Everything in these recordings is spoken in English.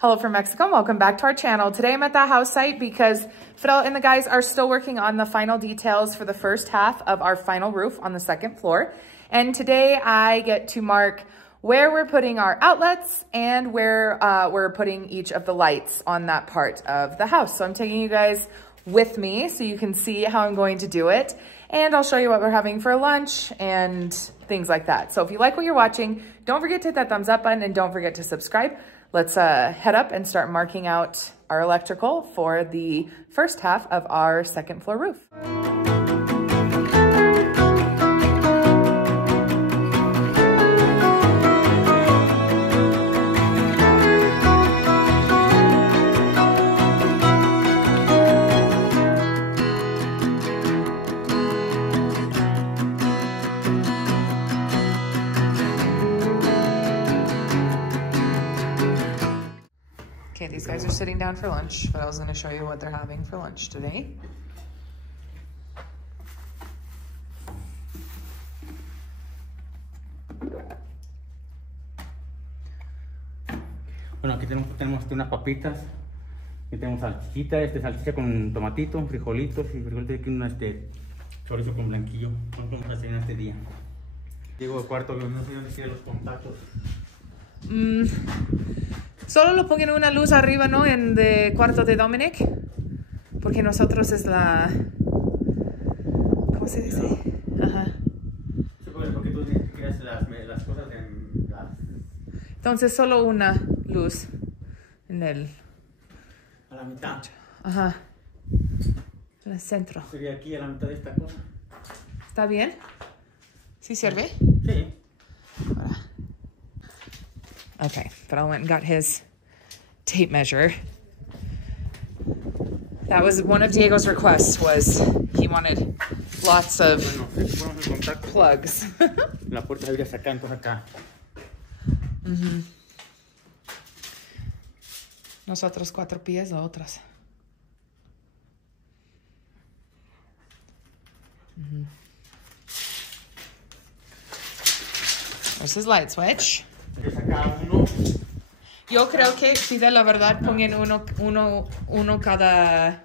Hello from Mexico and welcome back to our channel. Today I'm at the house site because Fidel and the guys are still working on the final details for the first half of our final roof on the second floor. And today I get to mark where we're putting our outlets and where we're putting each of the lights on that part of the house. So I'm taking you guys with me so you can see how I'm going to do it. And I'll show you what we're having for lunch and things like that. So if you like what you're watching, don't forget to hit that thumbs up button and don't forget to subscribe. Let's head up and start marking out our electrical for the first half of our second floor roof. Okay, these guys are sitting down for lunch, but I was going to show you what they're having for lunch today. Bueno, aquí tenemos unas papitas, aquí tenemos salchichita, salchicha con tomatito, frijolitos y frijolitos, aquí un chorizo con blanquillo. Vamos a hacer en este día. Llego al cuarto, no sé dónde tienen los contactos. Solo lo pongan una luz arriba, ¿no? En el cuarto de Dominic. Porque nosotros es la... ¿Cómo se dice? Ajá. Sí, porque tú quieres las cosas en las... Entonces solo una luz en el... A la mitad. Ajá. En el centro. Sería aquí a la mitad de esta cosa. ¿Está bien? ¿Sí sirve? Sí. Ahora. Okay, Fidel went and got his tape measure. That was one of Diego's requests, was he wanted lots of plugs. La puerta se abría acá, entonces acá. Nosotros 4 pies, o otras. There's his light switch. Yo creo que, Fidel, la verdad, pongan uno cada,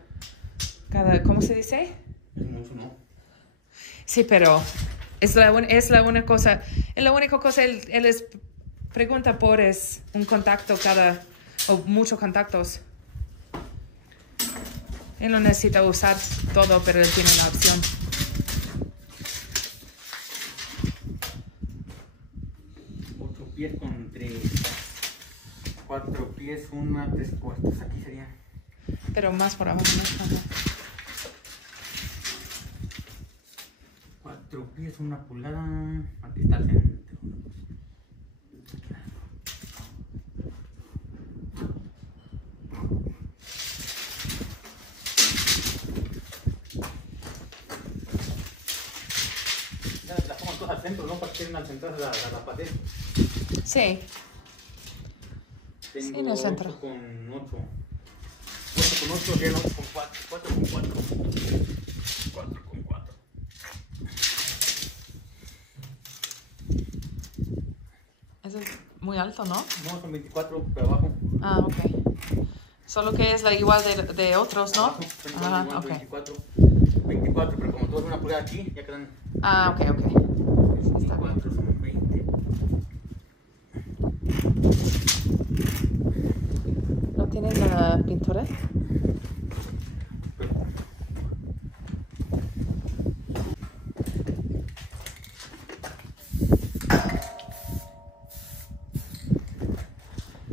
¿cómo se dice? Mucho, ¿no? Sí, pero es la única cosa, él les pregunta por es un contacto o muchos contactos. Él no necesita usar todo, pero él tiene la opción. Pies con 4 pies, 3/4, aquí sería. Pero más por abajo, ¿no? Ajá. 4 pies, 1 pulgada, aquí está el centro. Las pongo todas al centro, ¿no? Para que estén al centro de la pared. Sí. Tengo sí, en el centro. 8 con 8. 8 con 8, y 8 con 4. 4 con 4. 4 con 4. Eso es muy alto, ¿no? No, son 24 por abajo. Ah, ok. Solo que es la igual de otros, ¿no? Abajo, Ajá, igual, ok. 24, pero como tú haces una pulgada aquí, ya quedan. Ah, ok. Está bien. 24 son 20. ¿No tienes la pintura?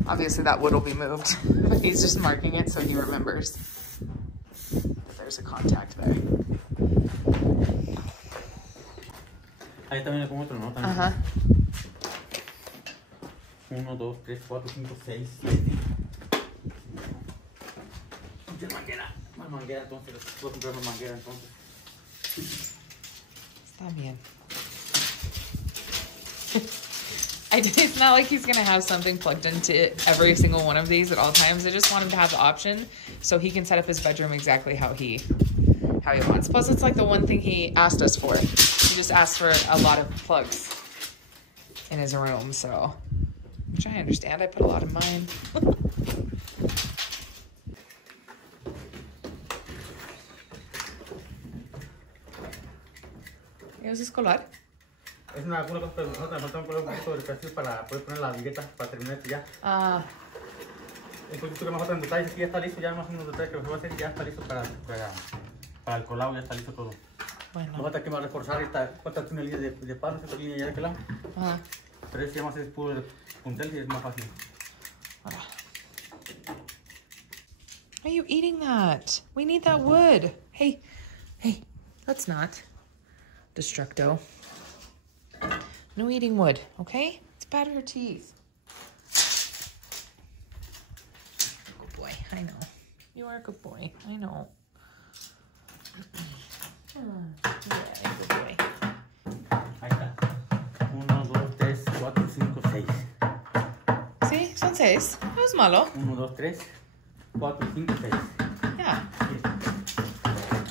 Obviously that wood will be moved, but he's just marking it so he remembers that there's a contact there. Ahí también le pongo otro, ¿no? También. Ajá. 1, 2, 3, 4, 5, 6, 7. Mucha manguera. Más manguera entonces. Voy a comprar más manguera entonces. Está bien. It's not like he's going to have something plugged into every single one of these at all times. I just want him to have the option so he can set up his bedroom exactly how he wants. Plus, it's like the one thing he asked us for. He just asked for a lot of plugs in his room, so... Which I understand. I put a lot in mine. ¿Eso es colar? Es una cosa, pero nosotros nos falta un poquito de castillo para poder poner la ligueta para terminar esto ya. Ah. Entonces, tú que más faltan detalles, aquí ya está listo, ya más unos detalles que lo que va a hacer, ya está listo para el colado, ya está listo todo. Bueno. No falta que va a reforzar esta tunelilla de palos, esta línea ya de aquel lado. Ajá. Pero eso ya más es puro puntel y es más fácil. Why are you eating that? We need that wood. Hey, hey, let's not. Destructo. No eating wood, okay? It's bad for your teeth. Good boy, I know. You are a good boy, I know. Yeah, good boy. Ahí está. 1, 2, 3, 4, 5, 6. Sí, son 6. No es malo. 1, 2, 3, 4, 5, 6. Ya.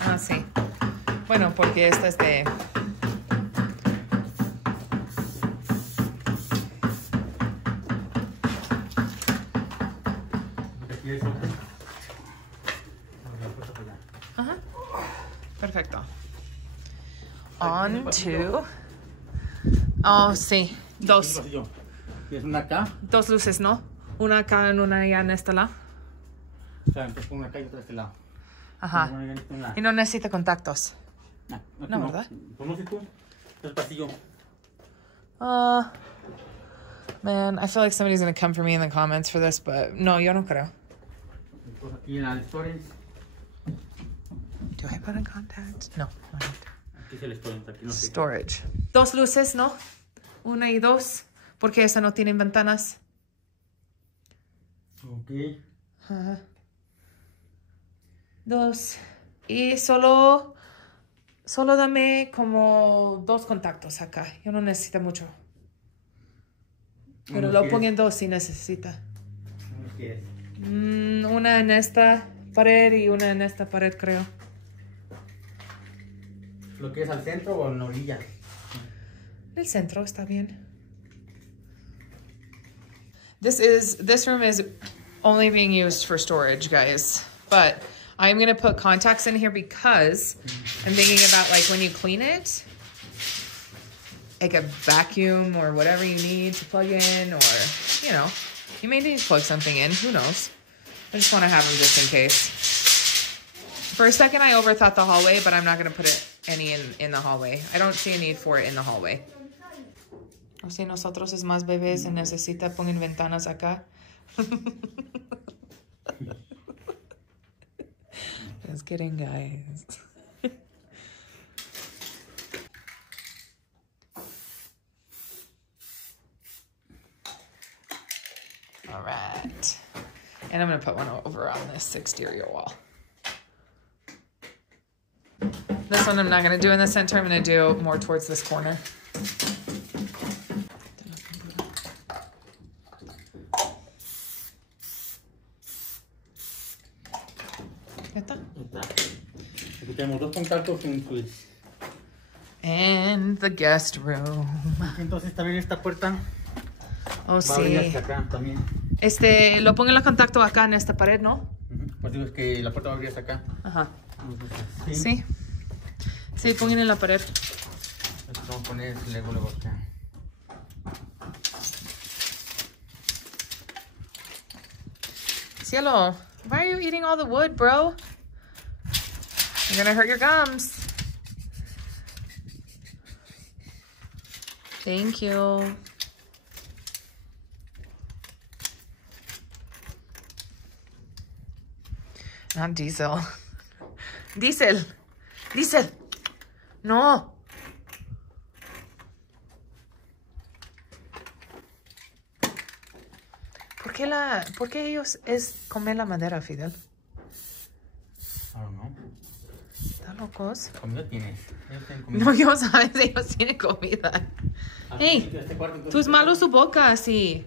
Ah, sí. Bueno, porque esta es de... Ajá. Perfecto. On to... Oh, sí. Dos. Es una acá. Dos luces, ¿no? Una acá y una allá en este lado. O sea, entonces una acá y otra de este lado. Ajá. Y no necesita contactos. No, ¿verdad? Pues no sé tú. Es pasillo. Man, I feel like somebody's going to come for me in the comments for this, but no, yo no creo. Entonces aquí en el storage. Do I put in contact? No. Aquí es el storage. Aquí no sé. Storage. Dos luces, ¿no? Una y dos. Porque esa no tiene ventanas. Ok. Ajá. Dos. Y solo dame como 2 contactos acá. Yo no necesito mucho. Pero lo pongo en 2 si necesita. Una en esta pared y una en esta pared, creo. ¿Lo quieres al centro o en la orilla? El centro está bien. This room is only being used for storage, guys. But I'm going to put contacts in here because I'm thinking about, like, when you clean it, like a vacuum or whatever you need to plug in, or, you know, you may need to plug something in. Who knows? I just want to have them just in case. For a second, I overthought the hallway, but I'm not going to put any in the hallway. I don't see a need for it in the hallway. O si nosotros es más bebés y necesita pongan ventanas acá. Just kidding, guys. All right. And I'm going to put one over on this exterior wall. This one I'm not going to do in the center. I'm going to do more towards this corner. Aquí tenemos 2 contactos en switch. And the guest room. Entonces también esta puerta Oh, va a sí. abrir hacia acá también. Lo pongo en contacto acá en esta pared, ¿no? Pues digo, es que la puerta va a abrir hasta acá. Ajá. Entonces, Sí. Sí, pongan en la pared. Entonces vamos a poner luego acá. Cielo, why are you eating all the wood, bro? You're gonna hurt your gums. Thank you. Not diesel. Diesel. Diesel. No. ¿Por qué ellos comen la madera, Fidel? I don't know. ¿Están locos? Comida tienes. Ellos tienen comida. No, yo sabes, ellos tienen comida. Hey, Este cuarto, entonces, tú es malo su boca, así.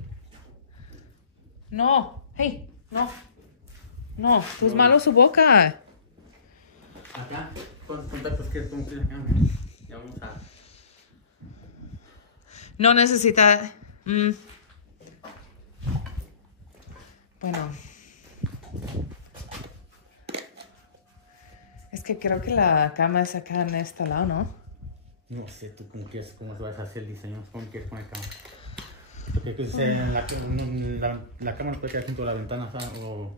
No, hey, no. No, tú es malo su boca. Acá, ¿cuántos contactos quieres poner acá? Ya vamos a... No necesita... Bueno. Es que creo que la cama es acá en este lado, ¿no? No sé, tú cómo quieres, cómo vas a hacer el diseño, cómo quieres poner cama. Porque la cama no puede quedar junto a la ventana, ¿sabes? O...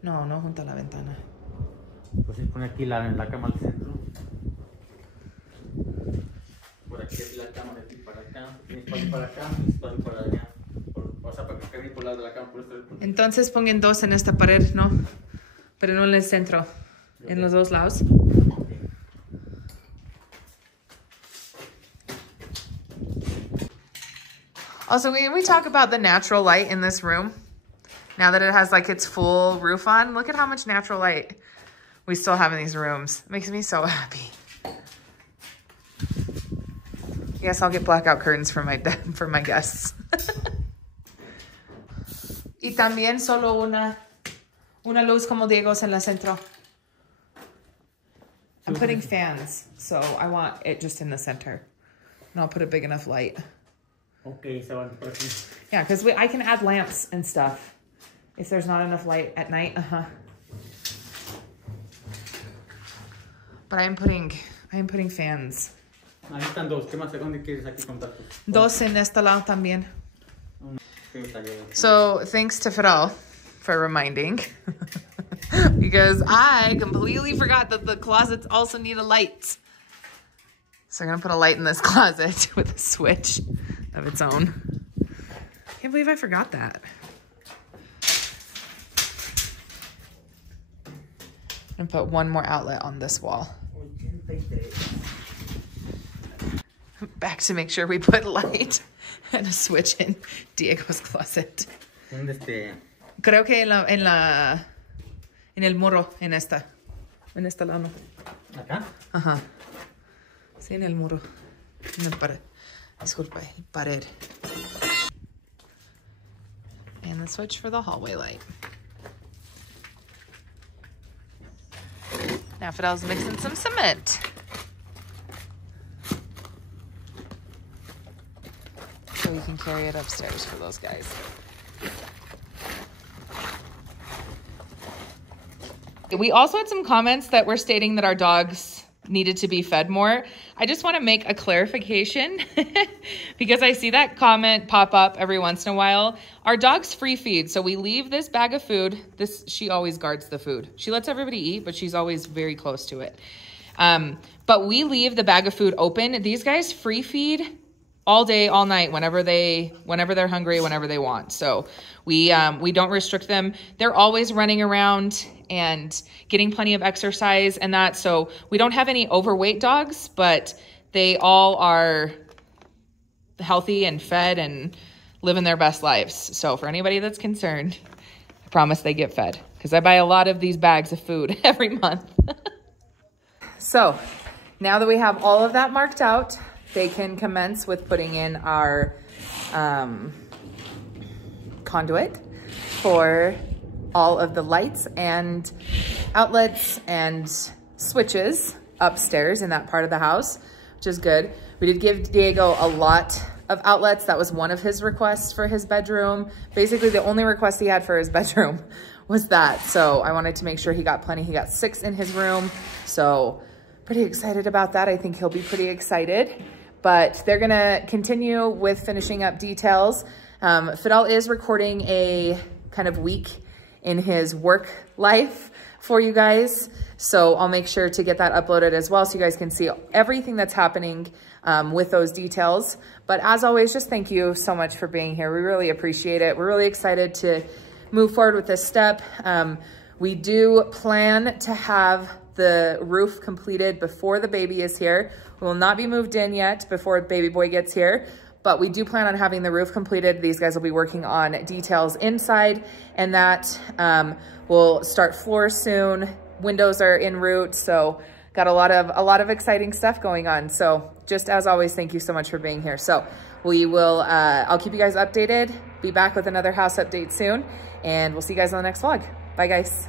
No, no junto a la ventana. Pues sí, pone aquí la cama al centro. Por aquí es la cama de aquí para acá. Tienes espacio para acá, tienes espacio para allá. O sea, para que quede por lado de la cama. Por esto. Entonces pongan dos en esta pared, ¿no? Pero no en el centro. En los dos lados. Also, we talk about the natural light in this room. Now that it has like its full roof on, look at how much natural light we still have in these rooms. It makes me so happy. Yes, I'll get blackout curtains for my guests. Y también solo una luz como Diego's en el centro. I'm putting fans, so I want it just in the center. And I'll put a big enough light. Okay, so I'm pushing. Yeah, because I can add lamps and stuff if there's not enough light at night. But I am putting fans. Ahí están dos. ¿Qué más? ¿Dónde quieres aquí contactos? Dos en este lado también. So thanks to Fidel for reminding, because I completely forgot that the closets also need a light. So I'm gonna put a light in this closet with a switch of its own. Can't believe I forgot that. And put one more outlet on this wall. Back to make sure we put light and a switch in Diego's closet. Creo que en el muro, en esta lado. ¿Acá? Ajá. Sí, en el muro. En el pared. Disculpa, pared. And the switch for the hallway light. Now Fidel's mixing some cement. So we can carry it upstairs for those guys. We also had some comments that were stating that our dogs needed to be fed more. I just want to make a clarification because I see that comment pop up every once in a while. Our dogs free feed. So we leave this bag of food. She always guards the food. She lets everybody eat, but she's always very close to it. But we leave the bag of food open. These guys free feed all day, all night, whenever they're hungry, whenever they want. So we don't restrict them. They're always running around and getting plenty of exercise and that. So we don't have any overweight dogs, but they all are healthy and fed and living their best lives. So for anybody that's concerned, I promise they get fed because I buy a lot of these bags of food every month. So now that we have all of that marked out, they can commence with putting in our conduit for all of the lights and outlets and switches upstairs in that part of the house, which is good. We did give Diego a lot of outlets. That was one of his requests for his bedroom. Basically, the only request he had for his bedroom was that. So I wanted to make sure he got plenty. He got 6 in his room. So pretty excited about that. I think he'll be pretty excited. But they're gonna continue with finishing up details. Fidel is recording a kind of week in his work life for you guys. So I'll make sure to get that uploaded as well so you guys can see everything that's happening with those details. But as always, just thank you so much for being here. We really appreciate it. We're really excited to move forward with this step. We do plan to have the roof completed before the baby is here. We will not be moved in yet before baby boy gets here, but we do plan on having the roof completed. These guys will be working on details inside, and that we'll start floors soon. Windows are en route, so got a lot of exciting stuff going on. So just as always, thank you so much for being here. So we will, I'll keep you guys updated, be back with another house update soon, and we'll see you guys on the next vlog. Bye guys.